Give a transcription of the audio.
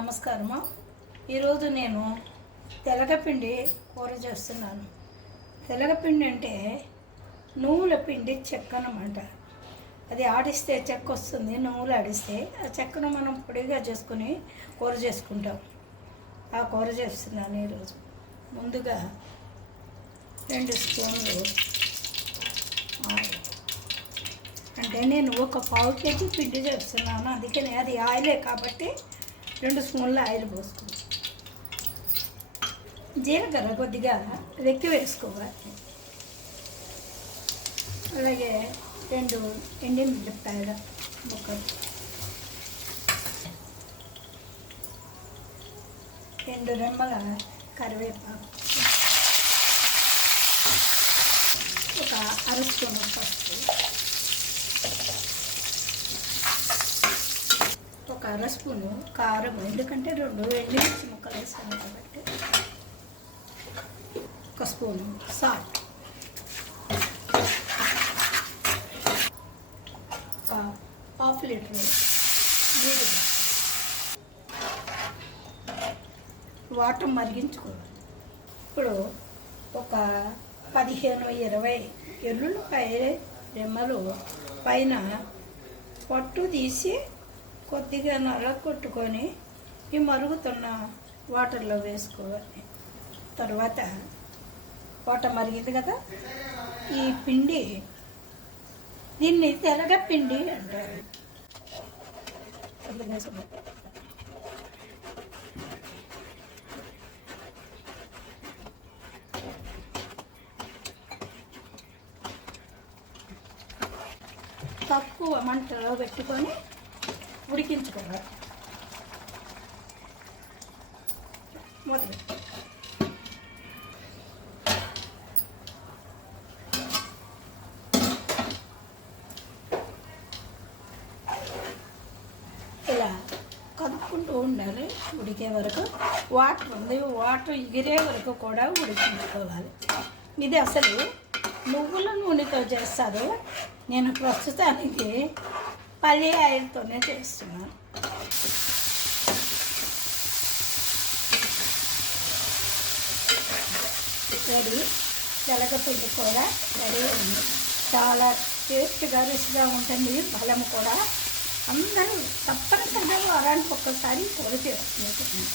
నమస్కారము. ఈరోజు నేను తెలగపిండి కూర చేస్తున్నాను. తెలగపిండి అంటే నువ్వుల పిండి చెక్క అన్నమాట. అది ఆడిస్తే చెక్క వస్తుంది. నువ్వులు ఆడిస్తే ఆ చెక్కను మనం పొడిగా చేసుకుని కూర చేసుకుంటాం. ఆ కూర చేస్తున్నాను ఈరోజు. ముందుగా 2 స్పూన్లు ఆయిల్, అంటే నేను ఒక 1/2 కేజీ పిండి చేస్తున్నాను, అందుకని అది ఆయిలే కాబట్టి 2 స్పూన్ల ఆయిల్ పోసుకోవచ్చు. జీలకర్ర కొద్దిగా రెక్కి వేసుకోవాలి. అలాగే 2 ఎండుమిరపకాయల ముక్కలు, 2 రెమ్మల కరివేపాకు, ఒక 1/2 స్పూన్ పసుపు, ఒక 1/2 స్పూను కారం, ఎందుకంటే 2 ఎండుమిర్చి ముక్కలు వేసాను కాబట్టి, 1 స్పూను సాల్ట్, ఒక 1/2 లీటర్ నీరు, వాటర్ మరిగించుకోవాలి. ఇప్పుడు ఒక 15-20 ఎల్లుల్లిపాయ రెమ్మలు పైన పొట్టు తీసి కొద్దిగా నలగొట్టుకొని ఈ మరుగుతున్న వాటర్లో వేసుకోవాలి. తర్వాత వాటర్ మరిగింది కదా, ఈ పిండి, దీన్ని తెలగపిండి అంటారు. తక్కువ మంటలో పెట్టుకొని ఉడికించుకోవాలి. మొదలు ఇలా కదుపుకుంటూ ఉండాలి ఉడికే వరకు. వాటర్ ఉంది, వాటర్ ఎగిరే వరకు కూడా ఉడికించుకోవాలి. ఇది అసలు నువ్వుల నూనెతో చేస్తారు. నేను ప్రస్తుతానికి పల్లి ఆయిల్తోనే చేస్తున్నాను. రెడీ, తెలగపిండి కూర రెడీ ఉంది. చాలా టేస్ట్గా రుచిగా ఉంటుంది. బలం కూడా. అందరూ తప్పనిసరిగా వారానికి ఒక్కసారి కూర చేసుకుంటున్నాను.